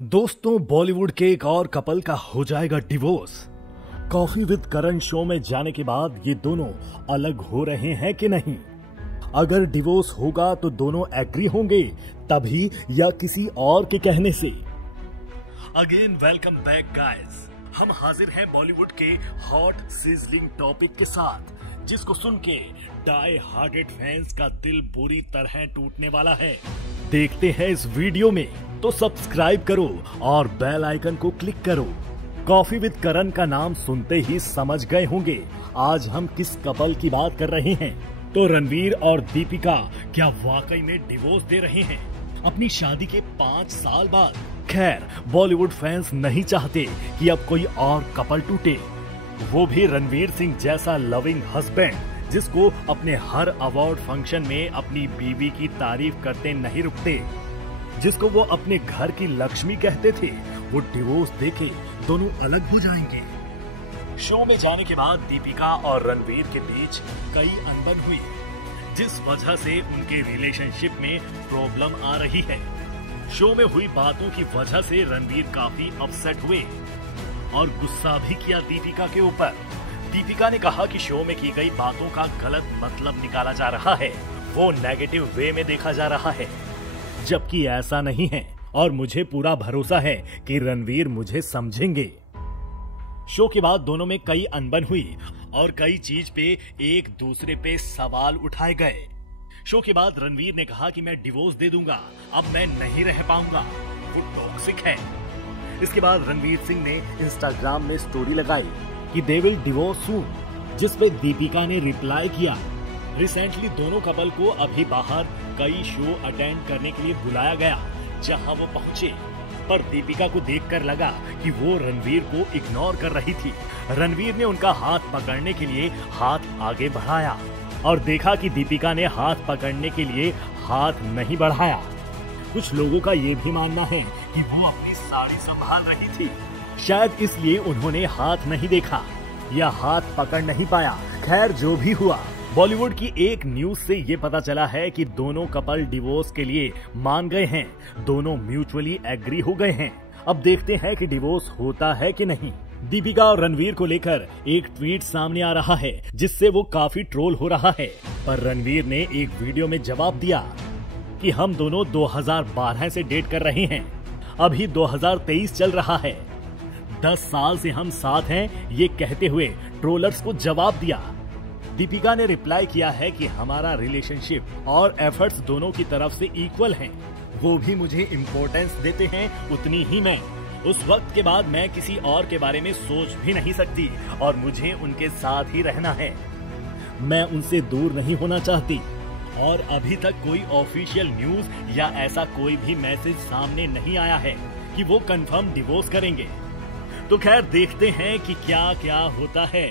दोस्तों, बॉलीवुड के एक और कपल का हो जाएगा divorce. Coffee with Karan show में जाने के बाद ये दोनों अलग हो रहे हैं कि नहीं? अगर डिवोर्स होगा तो दोनों एग्री होंगे तभी या किसी और के कहने से? Again welcome back guys. हम हाजिर हैं बॉलीवुड के हॉट सिजलिंग टॉपिक के साथ, जिसको सुन के डाई हार्टेड फैंस का दिल बुरी तरह टूटने वाला है। देखते हैं इस वीडियो में, तो सब्सक्राइब करो और बेल आइकन को क्लिक करो। कॉफी विद करण का नाम सुनते ही समझ गए होंगे आज हम किस कपल की बात कर रहे हैं। तो रणवीर और दीपिका क्या वाकई में डिवोर्स दे रहे हैं अपनी शादी के 5 साल बाद? खैर, बॉलीवुड फैंस नहीं चाहते कि अब कोई और कपल टूटे, वो भी रणवीर सिंह जैसा लविंग हस्बैंड, जिसको अपने हर अवार्ड फंक्शन में अपनी बीवी की तारीफ करते नहीं रुकते, जिसको वो अपने घर की लक्ष्मी कहते थे। वो डिवोर्स देके दोनों अलग हो जाएंगे। शो में जाने के बाद दीपिका और रणवीर के बीच कई अनबन हुई, जिस वजह से उनके रिलेशनशिप में प्रॉब्लम आ रही है। शो में हुई बातों की वजह से रणवीर काफी अपसेट हुए और गुस्सा भी किया दीपिका के ऊपर। दीपिका ने कहा कि शो में की गई बातों का गलत मतलब निकाला जा रहा है, वो नेगेटिव वे में देखा जा रहा है, जबकि ऐसा नहीं है और मुझे पूरा भरोसा है कि रणवीर मुझे समझेंगे। शो के बाद दोनों में कई अनबन हुई और कई चीज पे एक दूसरे पे सवाल उठाए गए। शो के बाद रणवीर ने कहा कि मैं डिवोर्स दे दूंगा, अब मैं नहीं रह पाऊंगा, वो टॉक्सिक है। इसके बाद रणवीर सिंह ने इंस्टाग्राम में स्टोरी लगाई कि दे विल डिवोर्स सून, जिसपे दीपिका ने रिप्लाई किया। रिसेंटली दोनों कपल को अभी बाहर कई शो अटेंड करने के लिए बुलाया गया, जहां वो पहुंचे, पर दीपिका को देखकर लगा कि वो रणवीर को इग्नोर कर रही थी। रणवीर ने उनका हाथ पकड़ने के लिए हाथ आगे बढ़ाया और देखा कि दीपिका ने हाथ पकड़ने के लिए हाथ नहीं बढ़ाया। कुछ लोगों का ये भी मानना है कि वो अपनी साड़ी संभाल रही थी, शायद इसलिए उन्होंने हाथ नहीं देखा या हाथ पकड़ नहीं पाया। खैर, जो भी हुआ, बॉलीवुड की एक न्यूज से ये पता चला है कि दोनों कपल डिवोर्स के लिए मान गए हैं, दोनों म्यूचुअली एग्री हो गए हैं। अब देखते हैं कि डिवोर्स होता है कि नहीं। दीपिका और रणवीर को लेकर एक ट्वीट सामने आ रहा है, जिससे वो काफी ट्रोल हो रहा है, पर रणवीर ने एक वीडियो में जवाब दिया कि हम दोनों 2012 से डेट कर रहे हैं, अभी 2023 चल रहा है, 10 साल से हम साथ हैं, ये कहते हुए ट्रोलर्स को जवाब दिया। दीपिका ने रिप्लाई किया है कि हमारा रिलेशनशिप और एफर्ट्स दोनों की तरफ से इक्वल हैं, वो भी मुझे इम्पोर्टेंस देते हैं, उतनी ही मैं। उस वक्त के बाद मैं किसी और के बारे में सोच भी नहीं सकती और मुझे उनके साथ ही रहना है, मैं उनसे दूर नहीं होना चाहती। और अभी तक कोई ऑफिशियल न्यूज या ऐसा कोई भी मैसेज सामने नहीं आया है कि वो कंफर्म डिवोर्स करेंगे। तो खैर, देखते हैं कि क्या क्या होता है।